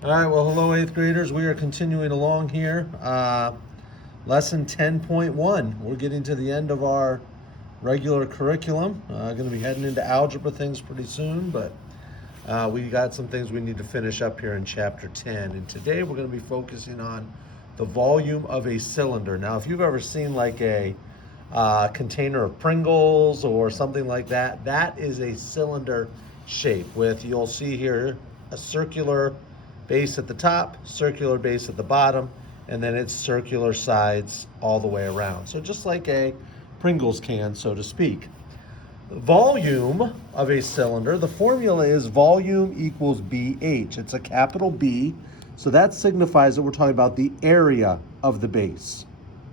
All right, well, hello, eighth graders. We are continuing along here. Lesson 10.1. We're getting to the end of our regular curriculum. Going to be heading into algebra things pretty soon, but we got some things we need to finish up here in chapter 10. And today we're going to be focusing on the volume of a cylinder. Now, if you've ever seen like a container of Pringles or something like that, that is a cylinder shape with, you'll see here, a circular base at the top, circular base at the bottom, and then it's circular sides all the way around. So just like a Pringles can, so to speak. Volume of a cylinder, the formula is volume equals BH. It's a capital B, so that signifies that we're talking about the area of the base.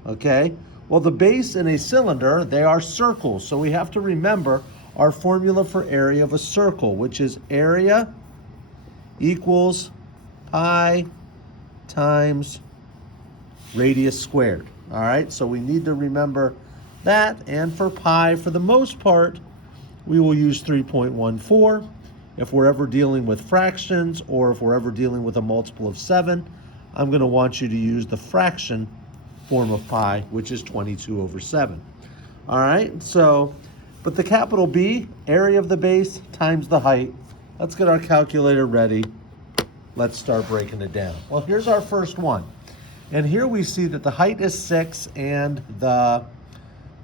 Okay? Well, the base in a cylinder, they are circles, so we have to remember our formula for area of a circle, which is area equals pi times radius squared. All right, so we need to remember that. And for pi, for the most part, we will use 3.14. If we're ever dealing with fractions or if we're ever dealing with a multiple of 7, I'm going to want you to use the fraction form of pi, which is 22 over 7. All right, so, but the capital B, area of the base times the height. Let's get our calculator ready. Let's start breaking it down. Well, here's our first one. And here we see that the height is 6 and the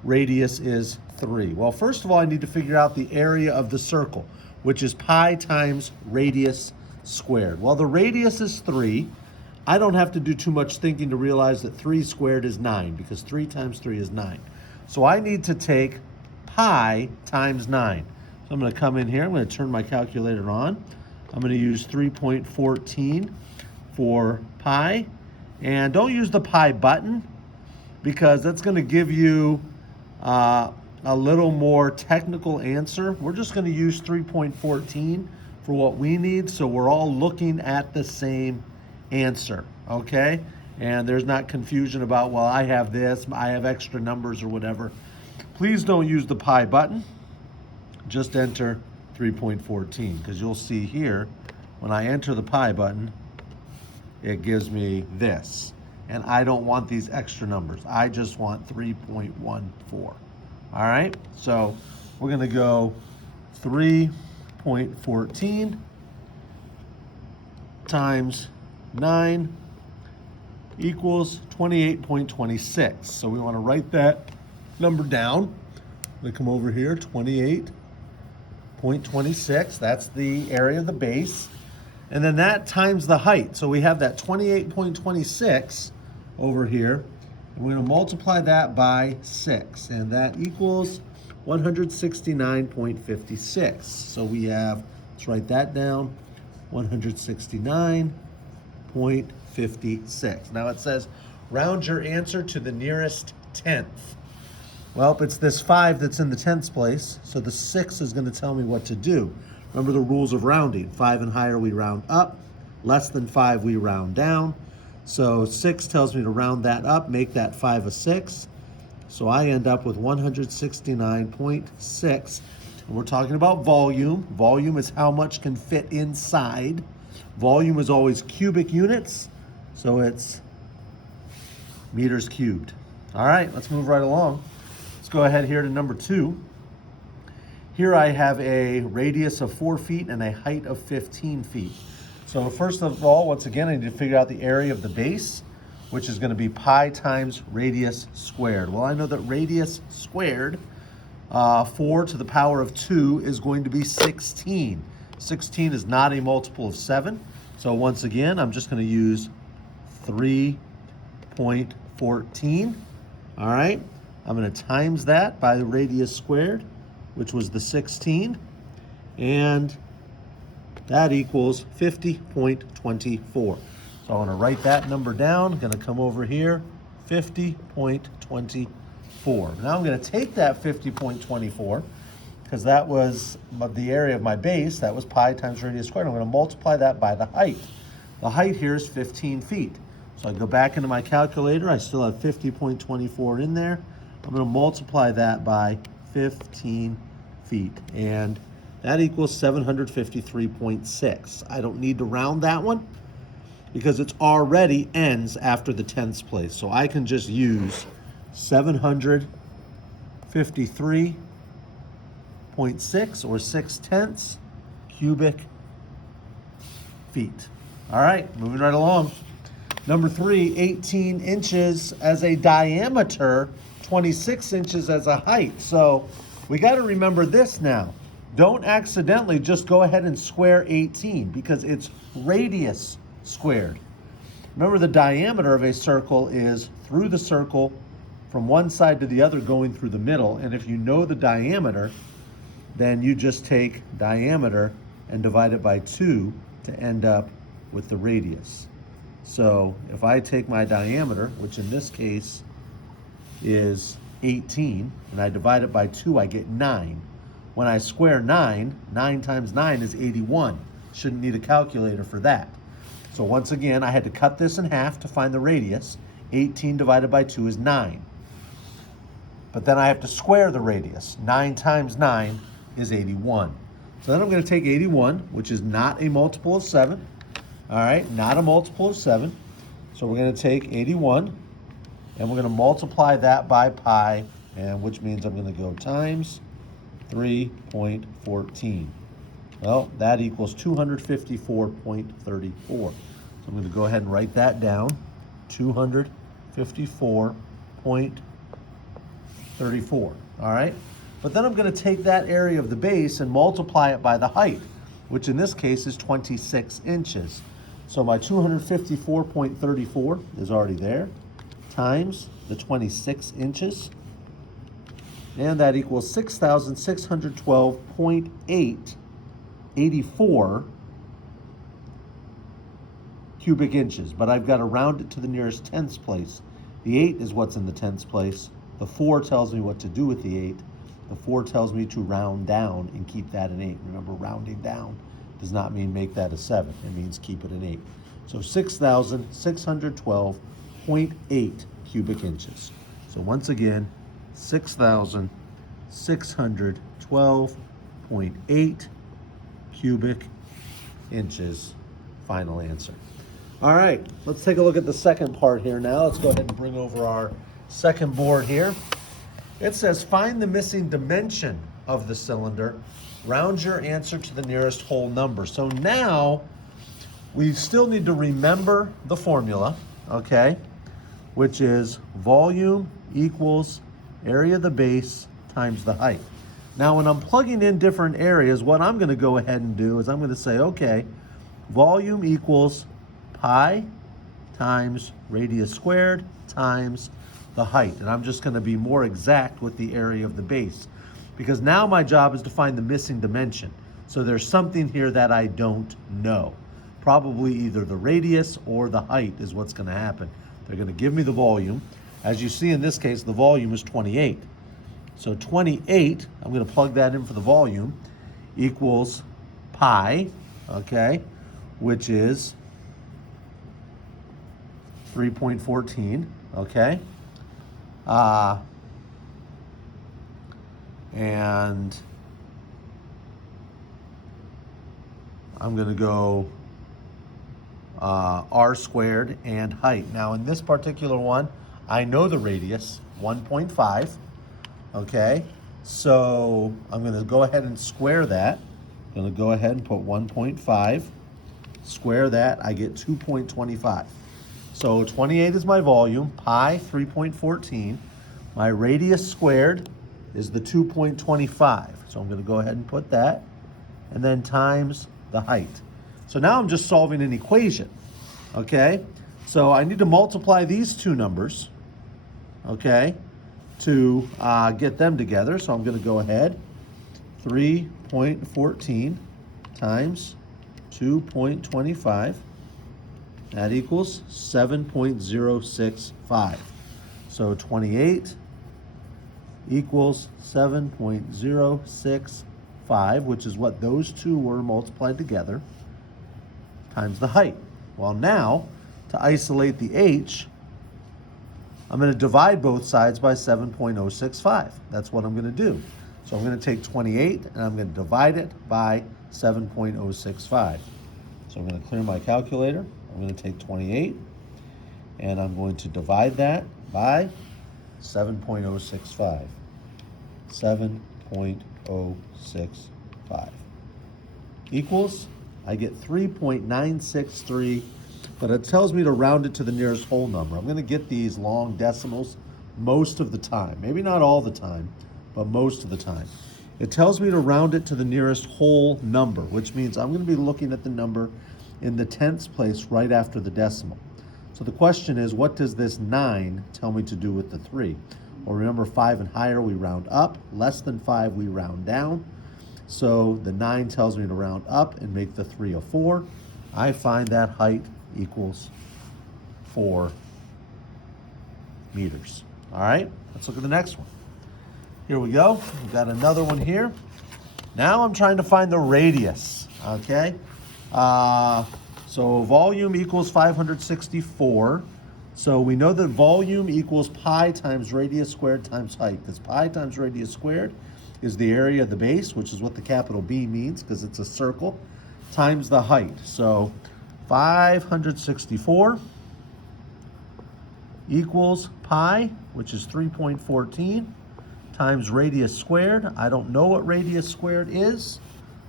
radius is 3. Well, first of all, I need to figure out the area of the circle, which is pi times radius squared. Well, the radius is 3. I don't have to do too much thinking to realize that 3 squared is 9, because 3 times 3 is 9. So I need to take pi times 9. So I'm going to come in here. I'm going to turn my calculator on. I'm going to use 3.14 for pi. And don't use the pi button, because that's going to give you a little more technical answer. We're just going to use 3.14 for what we need, so we're all looking at the same answer, okay? And there's not confusion about, well, I have this, I have extra numbers or whatever. Please don't use the pi button. Just enter 3.14, because you'll see here, when I enter the pi button, it gives me this. And I don't want these extra numbers. I just want 3.14. All right, so we're going to go 3.14 times 9 equals 28.26. So we want to write that number down. I'm going to come over here, 28.26. That's the area of the base. And then that times the height. So we have that 28.26 over here. And we're going to multiply that by 6. And that equals 169.56. So we have, let's write that down, 169.56. Now it says, round your answer to the nearest tenth. Well, it's this 5 that's in the tenths place, so the 6 is going to tell me what to do. Remember the rules of rounding. 5 and higher, we round up. Less than 5, we round down. So 6 tells me to round that up, make that 5 a 6. So I end up with 169.6. And we're talking about volume. Volume is how much can fit inside. Volume is always cubic units, so it's meters cubed. All right, let's move right along. Let's go ahead here to number 2. Here I have a radius of 4 feet and a height of 15 feet. So first of all, once again, I need to figure out the area of the base, which is going to be pi times radius squared. Well, I know that radius squared, 4 to the power of 2, is going to be 16. 16 is not a multiple of 7. So once again, I'm just going to use 3.14. All right, I'm going to times that by the radius squared, which was the 16, and that equals 50.24. So I want to write that number down. I'm going to come over here, 50.24. Now I'm going to take that 50.24, because that was the area of my base. That was pi times radius squared. I'm going to multiply that by the height. The height here is 15 feet. So I go back into my calculator. I still have 50.24 in there. I'm going to multiply that by 15 feet. And that equals 753.6. I don't need to round that one. because it's already ends after the tenths place. So I can just use 753.6 or 6/10 cubic feet. All right, moving right along. Number 3, 18 inches as a diameter, 26 inches as a height. So we got to remember this now. Don't accidentally just go ahead and square 18 because it's radius squared. Remember, the diameter of a circle is through the circle from one side to the other going through the middle. And if you know the diameter, then you just take diameter and divide it by 2 to end up with the radius. So if I take my diameter, which in this case is 18, and I divide it by 2, I get 9. When I square 9, 9 times 9 is 81. Shouldn't need a calculator for that. So once again, I had to cut this in half to find the radius. 18 divided by 2 is 9. But then I have to square the radius. 9 times 9 is 81. So then I'm going to take 81, which is not a multiple of 7. All right, not a multiple of 7. So we're going to take 81, and we're going to multiply that by pi, and which means I'm going to go times 3.14. Well, that equals 254.34. So I'm going to go ahead and write that down, 254.34. All right? But then I'm going to take that area of the base and multiply it by the height, which in this case is 26 inches. So my 254.34 is already there, times the 26 inches, and that equals 6,612.84 cubic inches. But I've got to round it to the nearest tenths place. The 8 is what's in the tenths place. The 4 tells me what to do with the 8. The 4 tells me to round down and keep that an 8. Remember, rounding down does not mean make that a 7. It means keep it an 8. So 6,612.8 cubic inches. So once again, 6,612.8 cubic inches. Final answer. All right, let's take a look at the second part here now. Let's go ahead and bring over our second board here. It says, find the missing dimension of the cylinder. Round your answer to the nearest whole number. So now we still need to remember the formula, okay, which is volume equals area of the base times the height. Now, when I'm plugging in different areas, what I'm going to go ahead and do is I'm going to say, okay, volume equals pi times radius squared times the height. And I'm just going to be more exact with the area of the base, because now my job is to find the missing dimension. So there's something here that I don't know. Probably either the radius or the height is what's going to happen. They're going to give me the volume. As you see in this case, the volume is 28. So 28, I'm going to plug that in for the volume, equals pi, okay, which is 3.14, okay? And I'm going to go r squared and height. Now in this particular one, I know the radius, 1.5, okay? So I'm going to go ahead and square that. I'm going to go ahead and put 1.5, square that, I get 2.25. So 28 is my volume, pi 3.14. My radius squared is the 2.25. So I'm going to go ahead and put that, and then times the height. So now I'm just solving an equation, okay? So I need to multiply these two numbers, okay, to get them together. So I'm going to go ahead, 3.14 times 2.25. That equals 7.065. So 28 equals 7.065, which is what those two were multiplied together, times the height. Well, now, to isolate the h, I'm going to divide both sides by 7.065. That's what I'm going to do. So I'm going to take 28 and I'm going to divide it by 7.065. So I'm going to clear my calculator. I'm going to take 28 and I'm going to divide that by 7.065. 7.065 equals, I get 3.963, but it tells me to round it to the nearest whole number. I'm going to get these long decimals most of the time. Maybe not all the time, but most of the time. It tells me to round it to the nearest whole number, which means I'm going to be looking at the number in the tenths place right after the decimal. So the question is, what does this 9 tell me to do with the 3? Well, remember, 5 and higher we round up, less than 5 we round down. So the 9 tells me to round up and make the 3 a 4. I find that height equals 4 meters. All right, let's look at the next one. Here we go. We've got another one here. Now I'm trying to find the radius, okay? So volume equals 564. So we know that volume equals pi times radius squared times height, because pi times radius squared is the area of the base, which is what the capital B means because it's a circle, times the height. So 564 equals pi, which is 3.14, times radius squared. I don't know what radius squared is.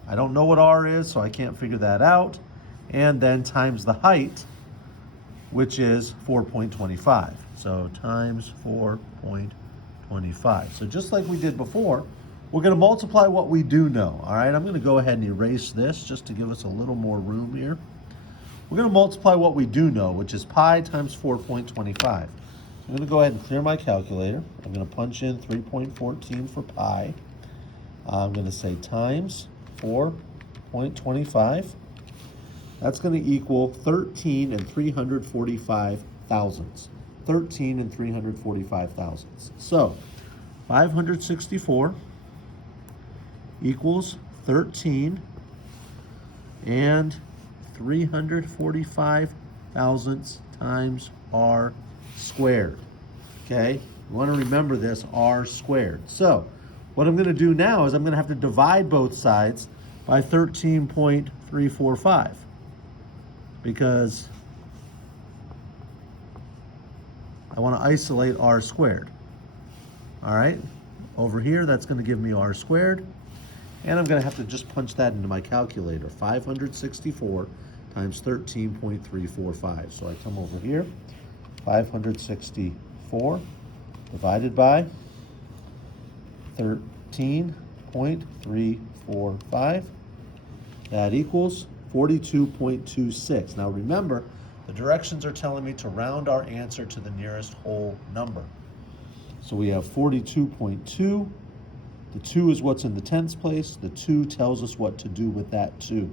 I don't know what r is, so I can't figure that out. And then times the height, which is 4.25. So times 4.25. So just like we did before, we're going to multiply what we do know. All right, I'm going to go ahead and erase this just to give us a little more room here. We're going to multiply what we do know, which is pi times 4.25. I'm going to go ahead and clear my calculator. I'm going to punch in 3.14 for pi. I'm going to say times 4.25. That's going to equal 13 and 345 thousandths. 13 and 345 thousandths. So 564 equals 13 and 345 thousandths times r squared. Okay, you want to remember this, r squared. So what I'm going to do now is I'm going to have to divide both sides by 13.345 because I want to isolate r squared. All right, over here that's going to give me r squared, and I'm going to have to just punch that into my calculator. 564 times 13.345. So I come over here, 564 divided by 13.345. That equals 42.26. Now remember, the directions are telling me to round our answer to the nearest whole number. So we have 42.2. The 2 is what's in the tenths place. The 2 tells us what to do with that 2.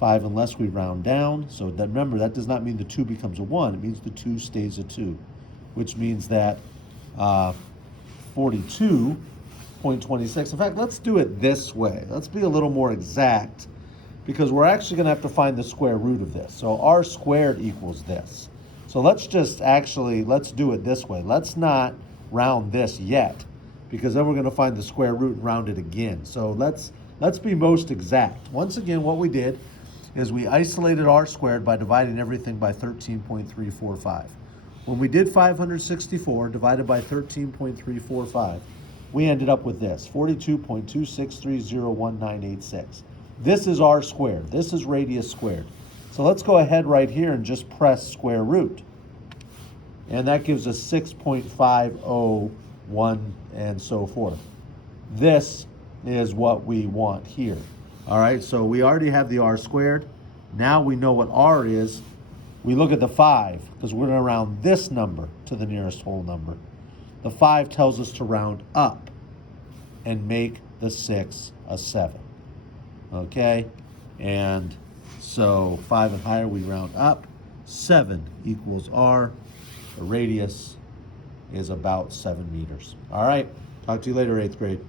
5 unless we round down. So that, remember, that does not mean the 2 becomes a 1. It means the 2 stays a 2, which means that 42.26. In fact, let's do it this way. Let's be a little more exact because we're actually going to have to find the square root of this. So r squared equals this. So let's do it this way. Let's not round this yet because then we're going to find the square root and round it again. So let's be most exact. Once again, what we did is we isolated r squared by dividing everything by 13.345. When we did 564 divided by 13.345, we ended up with this, 42.26301.986. This is r squared. This is radius squared. So let's go ahead right here and just press square root. And that gives us 6.501 and so forth. This is what we want here. All right, so we already have the r squared. Now we know what r is. We look at the 5 because we're going to round this number to the nearest whole number. The 5 tells us to round up and make the 6 a 7. Okay, and so 5 and higher we round up. 7 equals r. The radius is about 7 meters. All right, talk to you later, 8th grade.